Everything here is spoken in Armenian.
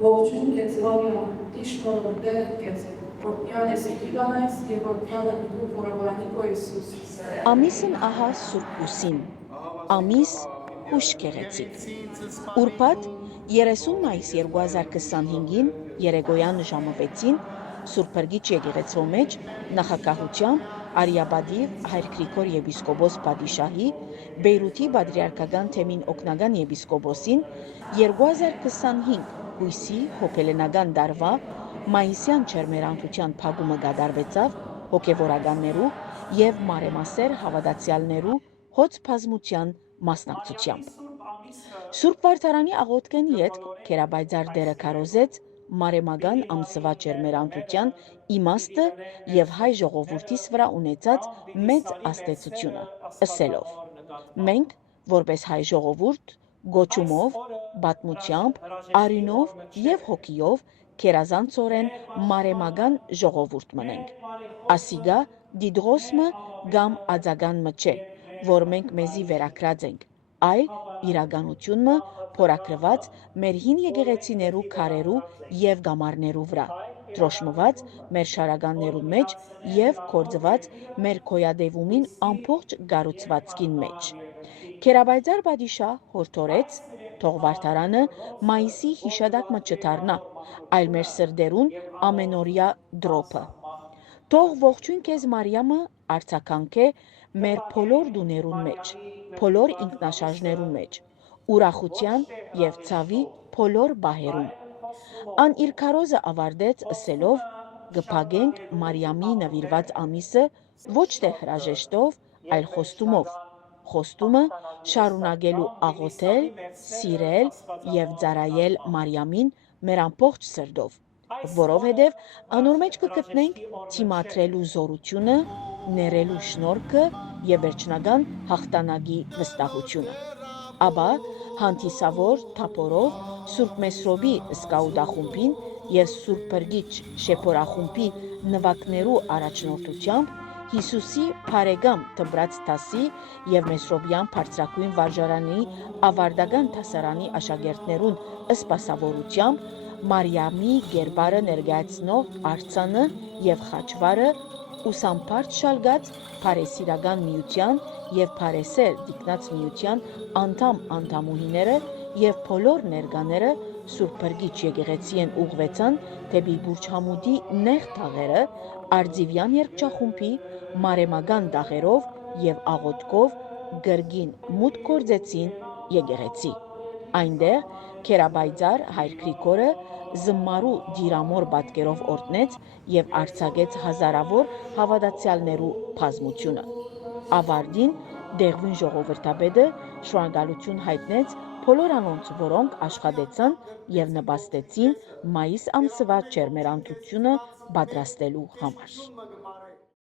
Ողջույն քեզ Մարիամ, Տիշկորը դեր քեզ, որ միանես իգանայս եւ որ քանը դու որովանիկո Իսուս։ Ամիսն ահա Սուրբ Լուսին, ամիս հույժ գեղեցիկ։ Ուրբաթ 30 մայիս 2025-ին երեկոյան ժամը 6-ին Սուրբ Փրկիչ եկեղեցու մեջ նախակահությամբ Արիաբադիր Հայր Գրիգոր եպիսկոպոս Պատիշահի Բեյրութի Պատրիարքական թեմին օգնական եպիսկոպոսին 2025 հույսի հոգելենական դարվա մայիսյան չերմերանցության փակումը կատարվեցավ հոգևորականներու եւ մարեմասեր հավատացյալներու հոծ բազմության մասնակցությամբ։ Սուրբ Վարդարանի աղոթքեն ետք Քերաբայձար դերը քարոզեց մարեմական ամսվա չերմերանցության իմաստը եւ հայ ժողովրդիս վրա ունեցած մեծ աստեցությունը, ըսելով. մենք որպես հայ ժողովուրդ գոչումով, պատմությամբ, արյունով եւ հոգիով քերազանցորեն մարեմական ժողովուրդ մնենք։ Ասիգա դիդրոսմը կամ ածագանմը չէ, որ մենք մեզի վերակրած ենք, այլ իրականությունը փորակրված մեր հին եկեղեցիներու քարերու եւ գամարներու վրա, դրոշմված մեր շարականներու մեջ եւ կորձված մեր քոյադևումին ամբողջ գառուցվածքին մեջ։ Քերաբայձար Պատիշահ հորդորեց թող Վարդարանը մայիսի հիշադակը չդառնա, այլ մեր սրդերուն ամենօրյա դրոփը։ Թող ողջույն քեզ Մարիամը արձագանքե մեր բոլոր դուներուն մեջ, բոլոր ինքնաշարժներուն մեջ, ուրախության եւ ցավի բոլոր բահերում։ Ան իր քարոզը ավարտեց ըսելով. «Գփագենք Մարիամի նվիրված ամիսը ոչ թե հրաժեշտով, այլ խոստումով։ Խոստումը շարունակելու աղոթել, սիրել եւ ծառայել Մարիամին մեր ամբողջ սրտով, որովհետեւ անոր մեջ կգտնենք թիմադրելու զորությունը, ներելու շնորհքը եւ վերջնական հաղթանակի վստահությունը։ Ապա հանդիսավոր թափորով Սուրբ Մեսրոպի սկաուտախումբին եւ Սուրբ Փրկիչ շեփորախումբի նվակներու առաջնորդությամբ Հիսուսի բարեկամ դբրած դասի եւ Մեսրոպյան բարձրակույն վարժարանի ավարտական դասարանի աշակերտներուն սպասավորությամբ Մարիամի գերբարը ներկայացնող արձանը եւ խաչվարը ուսամբարդ շալգած Փարեսիրական միության եւ Փարեսեր դիկնած միության անդամուհիները եւ բոլոր ներկաները Սուրբ Փրկիչ եկեղեցիեն ուղղվեցան դեպի Բուրջ Համուդի նեղ թաղերը Արձիվյան երգչախումբի մարեմական տաղերով եւ աղոթքով գրգին մուտք գործեցին եկեղեցի։ Այնտեղ Քերաբայձար Հայր Գրիգորը զմարու դիրամոր պատկերով օրտնեց եւ արձակեց հազարավոր հավատացյալներու բազմությունը։ Ավարտին դեղին ժողովրդապետը շնորհակալություն հայտնեց բոլոր անոնց, որոնք աշխատեցան եւ նպաստեցին մայիս ամսվա չերմերանցությունը պատրաստելու համար։